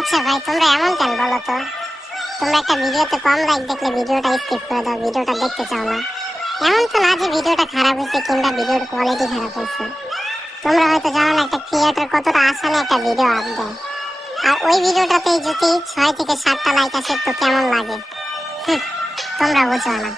আচ্ছা ভাই, তোমরা এমন কেন বলো তো? তোমরা একটা ভিডিওতে কম লাইক দেখলে ভিডিওটা স্কিপ করে দাও, ভিডিওটা দেখতে চাও না। এমন তো না যে ভিডিওটা খারাপ হয়েছে কিংবা ভিডিওর কোয়ালিটি খারাপ হয়েছে। তোমরা হয়তো জানো না একটা ক্রিয়েটর কতটা আসানে একটা ভিডিও আপ দেয়, আর ওই ভিডিওটাতেই যদি 6 থেকে 7টা লাইক আসে তো কেমন লাগে। তোমরা বোঝো না।